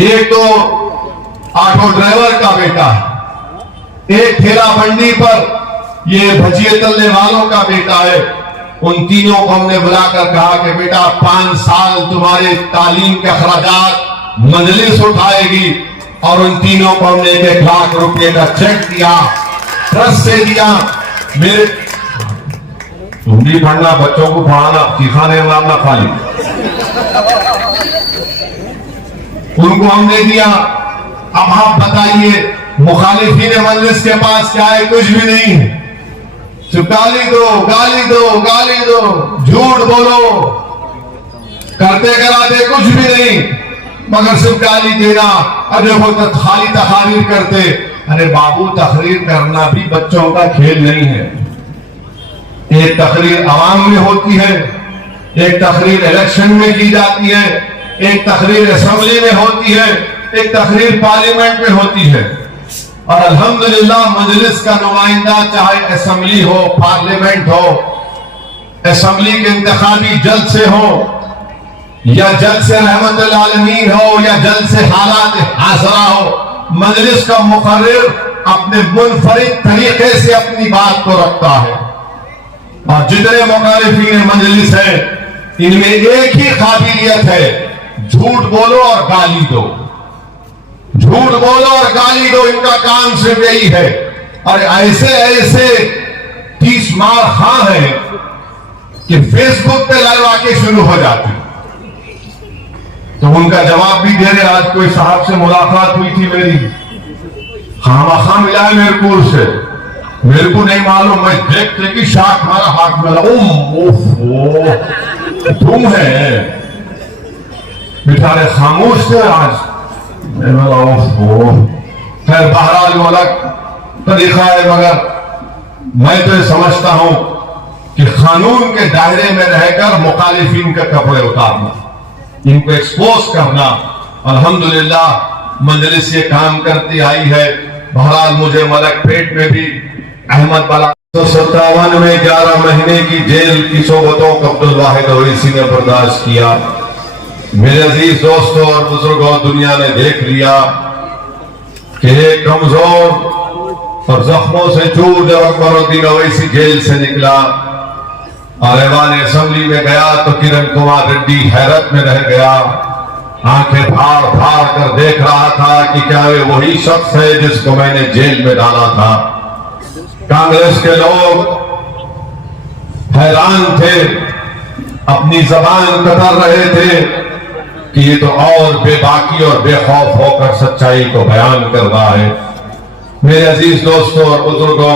एक तो auto driver का बेटा है, एक ठेला मंडी पर ये भजिए तलने वालों का बेटा है। उन तीनों को हमने बुलाकर कहा कि बेटा 5 साल तुम्हारे तालीम के अखराजात मजलिस उठाएगी, और उन तीनों को हमने 1 लाख रुपए का चेक दिया, ट्रस्ट से दिया। मेरे तुम भी पढ़ना, बच्चों को पढ़ाना, सिखाने मारना खाली, उनको हमने दिया। अब आप बताइए मुखालिफिन मजलिस के पास क्या है? कुछ भी नहीं है। सिर्फ गाली दो, गाली दो, गाली दो, झूठ बोलो, करते कराते कुछ भी नहीं, मगर सिर्फ गाली देना। अरे वो तो खाली तकरीर करते। अरे बाबू, तकरीर करना भी बच्चों का खेल नहीं है। एक तकरीर आवाम में होती है, एक तकरीर इलेक्शन में की जाती है, एक तकरीर असेंबली में होती है, एक तकरीर पार्लियामेंट में होती है। और अल्हम्दुलिल्लाह मजलिस का नुमाइंदा चाहे असेंबली हो, पार्लियामेंट हो, असेंबली के इंतखाबी जलसे हो, या जलसे रहमतुल आलमीन हो, या जलसे हालात हासरा हो, मजलिस का मुकर्रिर अपने मुनफरिद तरीके से अपनी बात को रखता है। और जितने मुखालिफिन मजलिस है, इनमें एक ही काबिलियत है, झूठ बोलो और गाली दो, झूठ बोलो और गाली दो। इनका काम सिर्फ यही है। और ऐसे ऐसे 30 मार खां है कि फेसबुक पे लाइव आके शुरू हो जाती। तो उनका जवाब भी दे रहे। आज कोई साहब से मुलाकात हुई थी मेरी, खामा मिला है मेरपुर से, मेरे को नहीं मालूम, मैं देखते कि शाख हमारा हाथ में लगा, ओह तुम है, बेचारे खामोश थे आज। खैर बहरहाल वो अलग तरीका है, मगर मैं तो समझता हूं कि कानून के दायरे में रहकर मुखालिफिन के कपड़े उतारना, इनको एक्सपोज करना, अल्हम्दुलिल्लाह मजलिस ये काम करती आई है। बहरहाल मुझे मलकपेट में भी अहमद बला 1957 में 11 महीने की जेल की सोबतों को अब्दुल वाहिद ओवैसी ने बर्दाश्त किया। मेरे अजीज दोस्तों और बुजुर्गों, दुनिया ने देख लिया कि एक कमजोर और जख्मों से चूर जब अकबरुद्दीन ओवैसी जेल से निकला और ऐवान असेंबली में गया तो किरण कुमार रेड्डी हैरत में रह गया, आंखें फाड़ फाड़ कर देख रहा था कि क्या वे वही शख्स है जिसको मैंने जेल में डाला था। कांग्रेस के लोग हैरान थे, अपनी जबान कतर रहे थे कि ये तो और बेबाकी और बेखौफ होकर सच्चाई को बयान कर रहा है। मेरे अजीज दोस्तों और बुजुर्गों,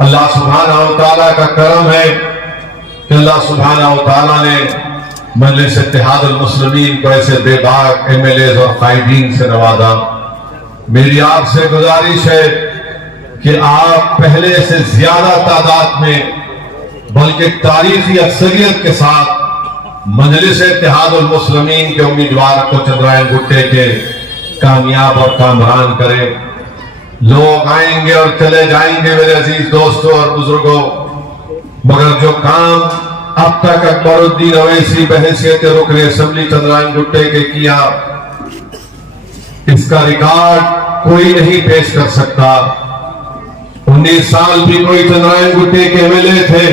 अल्लाह सुब्हानहू व तआला का करम है कि अल्लाह सुब्हानहू व तआला ने मजलिस इत्तेहादुल मुस्लिमीन को ऐसे बेबाक एमएलए और कायदीन से नवाजा। मेरी आपसे गुजारिश है कि आप पहले से ज्यादा तादाद में, बल्कि तारीखी अक्सरियत के साथ मजलिस इत्तेहादुल मुस्लिमीन के उम्मीदवार को चंद्रायन भुट्टे के कामयाब और कामरान करें। लोग आएंगे और चले जाएंगे मेरे अजीज दोस्तों और बुजुर्गों, मगर जो काम अब तक अकबरुद्दीन ओवैसी बहैसियत रुकन असेंबली चंद्रायन भुट्टे के किया, इसका रिकॉर्ड कोई नहीं पेश कर सकता। 19 साल भी कोई चंद्रायन भुट्टे के एमएलए थे,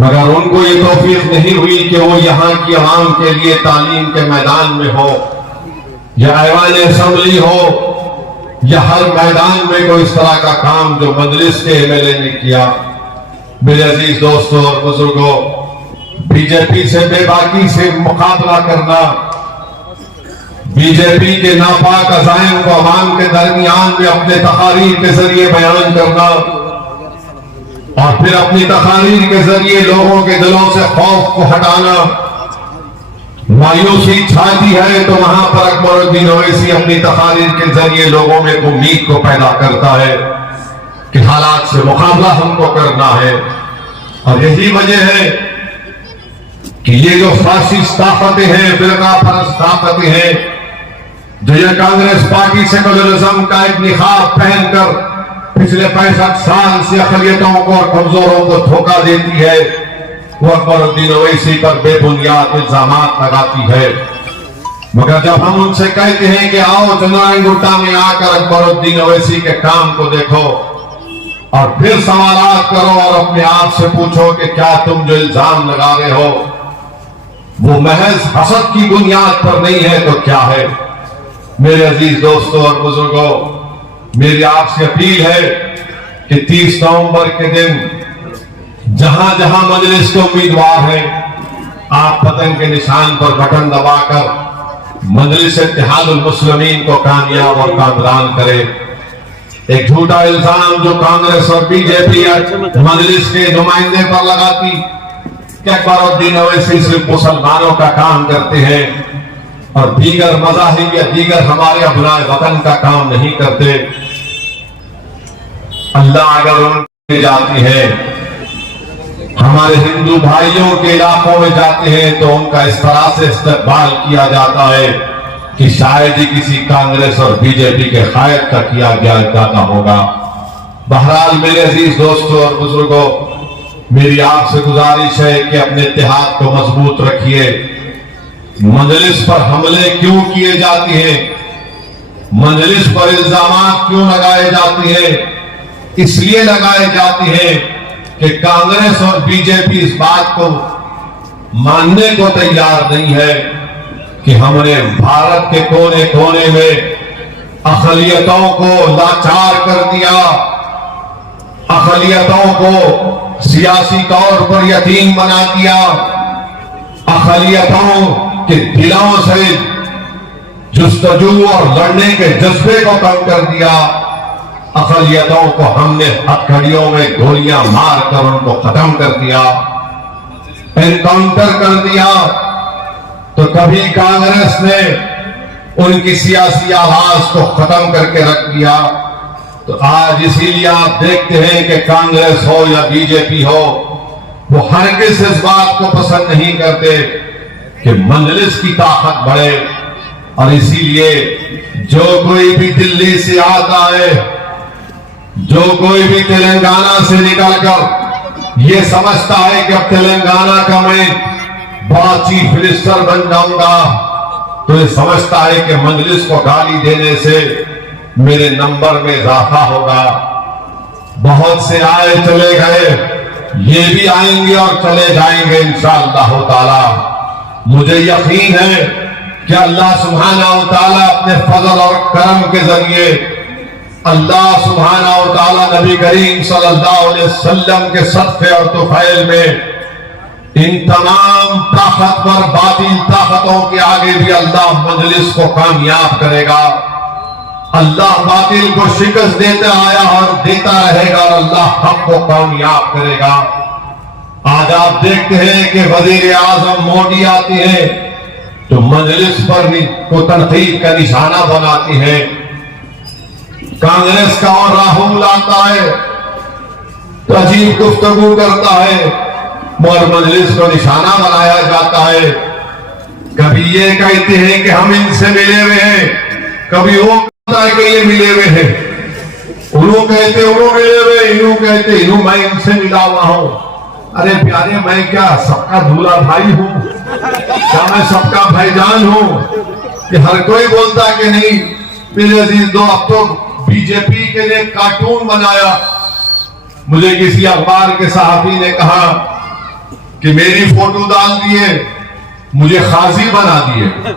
मगर उनको ये तौफीक नहीं हुई कि वो यहाँ की आवाम के लिए तालीम के मैदान में हो, या ऐवान असेंबली हो, या हर मैदान में कोई इस तरह का काम जो मजलिस के एमएलए ने किया। मेरे अजीज दोस्तों और बुजुर्गों, बीजेपी से बेबाकी से मुकाबला करना, बीजेपी के नापाक अज़ाइम को अवाम के दरमियान में अपने तकारीर के जरिए बयान करना और फिर अपनी तकारीर के जरिए लोगों के दिलों से खौफ को हटाना, मायूसी छाती है तो वहां पर अकबरुद्दीन ओवैसी अपनी तकारीर के जरिए लोगों में उम्मीद को पैदा करता है कि हालात से मुकाबला हमको करना है। और यही वजह है कि ये जो फासिस्ट ताकतें हैं, फिरका परस्त ताकतें हैं, जो ये कांग्रेस पार्टी सेकुलरिज्म का एक निखाब पहनकर पिछले 65 साल से अक़लियतों को और कमजोरों को धोखा देती है, वो अकबरुद्दीन ओवैसी पर बेबुनियाद इल्जामात लगाती है। मगर जब हम उनसे कहते हैं कि आओ चंद्रायन गुट्टा में आकर अकबरुद्दीन ओवैसी के काम को देखो और फिर सवालात करो और अपने आप से पूछो कि क्या तुम जो इल्जाम लगा रहे हो वो महज हसद की बुनियाद पर नहीं है तो क्या है। मेरे अजीज दोस्तों और बुजुर्गों, मेरी आपसे अपील है कि 30 नवंबर के दिन जहां जहां मजलिस के उम्मीदवार हैं, आप पतंग के निशान पर बटन दबाकर मजलिस इत्तेहादुल मुस्लिमीन को कामयाब और कामरान करें। एक झूठा इल्जाम जो कांग्रेस और बीजेपी मजलिस के नुमाइंदे पर लगाती कि अकबरुद्दीन ओवैसी सिर्फ मुसलमानों का काम करते हैं और दीगर मज़ाहिब या दीगर हमारे अपनाए वतन का काम नहीं करते। अल्लाह अगर उनके जाती है, हमारे हिंदू भाइयों के इलाकों में जाते हैं तो उनका इस तरह से इस्तेमाल किया जाता है कि शायद ही किसी कांग्रेस और बीजेपी के कायद का किया गया जाता होगा। बहरहाल मेरे अजीज दोस्तों और बुजुर्गों, मेरी आपसे गुजारिश है कि अपने इत्तेहाद को मजबूत रखिए। मजलिस पर हमले क्यों किए जाते हैं, मजलिस पर इल्जामात क्यों लगाए जाते हैं, इसलिए लगाए जाते हैं कि कांग्रेस और बीजेपी इस बात को मानने को तैयार नहीं है कि हमने भारत के कोने कोने में अक़लियतों को लाचार कर दिया, अक़लियतों को सियासी तौर पर यतीम बना दिया, अक़लियतों के दिलों से जुस्तजू और लड़ने के जज्बे को कम कर दिया, अक़लियतों को हमने हथकड़ियों में गोलियां मारकर उनको खत्म कर दिया, एनकाउंटर कर दिया। तो कभी कांग्रेस ने उनकी सियासी आवाज को खत्म करके रख दिया। तो आज इसीलिए आप देखते हैं कि कांग्रेस हो या बीजेपी हो, वो हरगिज़ इस बात को पसंद नहीं करते कि मजलिस की ताकत बढ़े। और इसीलिए जो कोई भी दिल्ली से आता है, जो कोई भी तेलंगाना से निकलकर ये समझता है कि अब तेलंगाना का मैं बड़ा चीफ मिनिस्टर बन जाऊंगा, तो ये समझता है कि मजलिस को गाली देने से मेरे नंबर में इजाफा होगा। बहुत से आए चले गए, ये भी आएंगे और चले जाएंगे इंशाअल्लाह ताला। मुझे यकीन है कि अल्लाह सुब्हानहू व तआला अपने फजल और करम के जरिए, अल्लाह सुब्हानहू व तआला नबी करीम सल्लल्लाहु अलैहि वसल्लम के सदक़े और तुफैल में इन तमाम ताकतवर बातिल ताकतों के आगे भी अल्लाह मजलिस को कामयाब करेगा। अल्लाह बातिल को शिकस्त देता आया और देता रहेगा और अल्लाह हक को कामयाब करेगा। आज आप देखते हैं कि वजीर आजम मोदी आते हैं तो मजलिस पर को तनकीद का निशाना बनाते हैं। कांग्रेस का और राहुल आता है तो अजीब गुफ्तगू करता है और मजलिस को निशाना बनाया जाता है। कभी ये कहते हैं कि हम इनसे मिले हुए हैं, कभी वो कहता है कि ये मिले हुए हैं, उन्हों कहते उन्हों मिले हुए, इन्हों कहते इन्हों मैं इनसे मिला हुआ हूं। अरे प्यारे, मैं क्या सबका दूल्हा भाई हूं? क्या मैं सबका भाईजान हूं? कि हर कोई बोलता कि नहीं। मेरे अजीज दो, अब तो बीजेपी के लिए कार्टून बनाया। मुझे किसी अखबार के सहाफी ने कहा कि मेरी फोटो डाल दिए, मुझे खाजी बना दिए।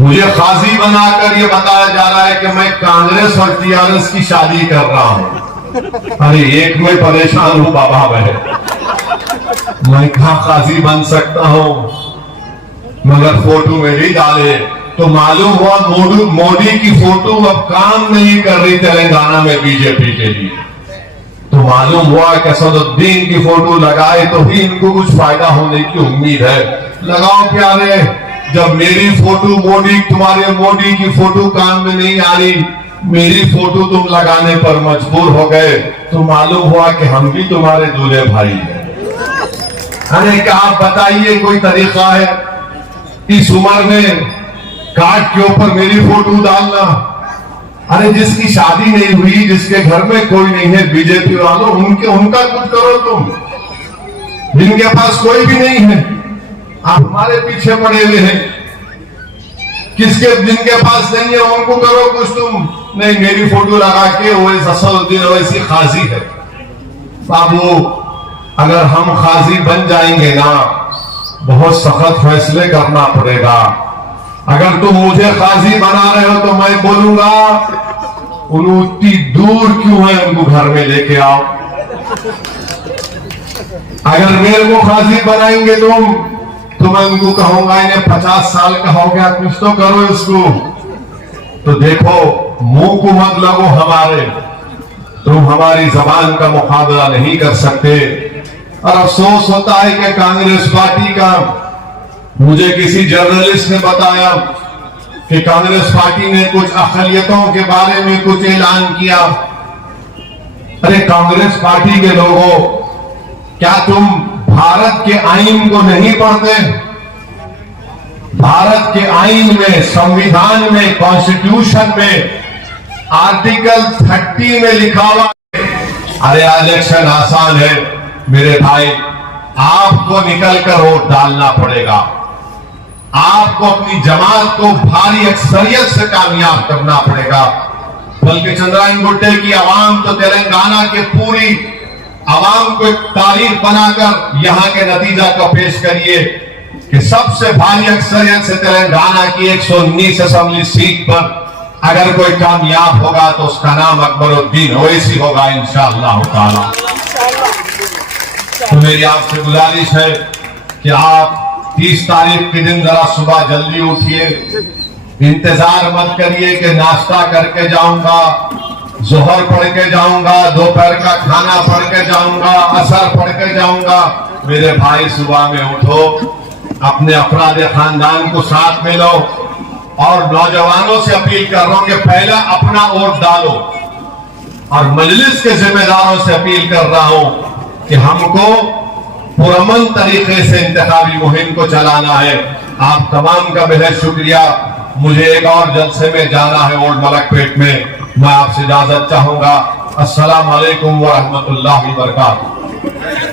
मुझे खाजी बनाकर ये बताया जा रहा है कि मैं कांग्रेस और टीआरएस की शादी कर रहा हूं। अरे एक मैं परेशान हूं बाबा, मैं कहां खाजी बन सकता हूं? मगर फोटो मेरी डाले तो मालूम हुआ मोदी की फोटो अब काम नहीं कर रही तेलंगाना में बीजेपी के लिए। तो मालूम हुआ कि असदुद्दीन की फोटो लगाए तो ही इनको कुछ फायदा होने की उम्मीद है। लगाओ प्यारे, जब मेरी फोटो तुम्हारे मोदी की फोटो काम में नहीं आ रही, मेरी फोटो तुम लगाने पर मजबूर हो गए, तो मालूम हुआ कि हम भी तुम्हारे दूल्हे भाई हैं। अरे क्या आप बताइए, कोई तरीका है इस उम्र में कार्ड के ऊपर मेरी फोटो डालना? अरे जिसकी शादी नहीं हुई, जिसके घर में कोई नहीं है, बीजेपी वालों उनका कुछ करो तुम। जिनके पास कोई भी नहीं है, आप हमारे पीछे पड़े हुए हैं। किसके जिनके पास नहीं है उनको करो कुछ, तुम नहीं मेरी फोटो लगा के असदुद्दीन ओवैसी खाजी है। बाबू अगर हम खाजी बन जाएंगे ना, बहुत सख्त फैसले करना पड़ेगा। अगर तुम मुझे खाजी बना रहे हो तो मैं बोलूंगा उतनी दूर क्यों है, उनको घर में लेके आओ। अगर मेरे को खाजी बनाएंगे तुम तो मैं उनको कहूंगा इन्हें 50 साल का हो गया, कुछ तो करो इसको। तो देखो मुंह को मत लगो हमारे, तुम हमारी जबान का मुकाबला नहीं कर सकते। और अफसोस होता है कि कांग्रेस पार्टी का, मुझे किसी जर्नलिस्ट ने बताया कि कांग्रेस पार्टी ने कुछ अक़लियतों के बारे में कुछ ऐलान किया। अरे कांग्रेस पार्टी के लोगों, क्या तुम भारत के आईन को नहीं पढ़ते? भारत के आईन में, संविधान में, कॉन्स्टिट्यूशन में आर्टिकल 30 में लिखा हुआ है। अरे इलेक्शन आसान है मेरे भाई, आपको निकलकर वोट डालना पड़ेगा। आपको अपनी जमात को भारी अक्सरियत से कामयाब करना पड़ेगा। बल्कि चंद्रायन गुट्टे की आवाम तो तेलंगाना के पूरी आवाम को एक तारीख बनाकर यहां के नतीजा को पेश करिए कि सबसे भारी अक्सरियत से तेलंगाना की 119 असेंबली सीट पर अगर कोई कामयाब होगा तो उसका नाम अकबरुद्दीन ओवैसी होगा इंशाअल्लाह ताला। तो मेरी आपसे गुजारिश है कि आप 30 तारीख के दिन जरा सुबह जल्दी उठिए। इंतजार मत करिए कि नाश्ता करके जाऊंगा, जोहर पढ़ के जाऊंगा, दोपहर का खाना पढ़ के जाऊंगा, असर पढ़ के जाऊंगा। मेरे भाई सुबह में उठो, अपने अफराद खानदान को साथ में लो और नौजवानों से अपील कर रहा हूं कि पहला अपना वोट डालो। और मजलिस के जिम्मेदारों से अपील कर रहा हूं कि हमको पुरअमन तरीके से इंतखाबी मुहिम को चलाना है। आप तमाम का बेहद शुक्रिया। मुझे एक और जलसे में जाना है ओल्ड मलकपेट में, मैं आपसे इजाजत चाहूंगा। अस्सलाम वालेकुम व रहमतुल्लाहि व बरकातहू।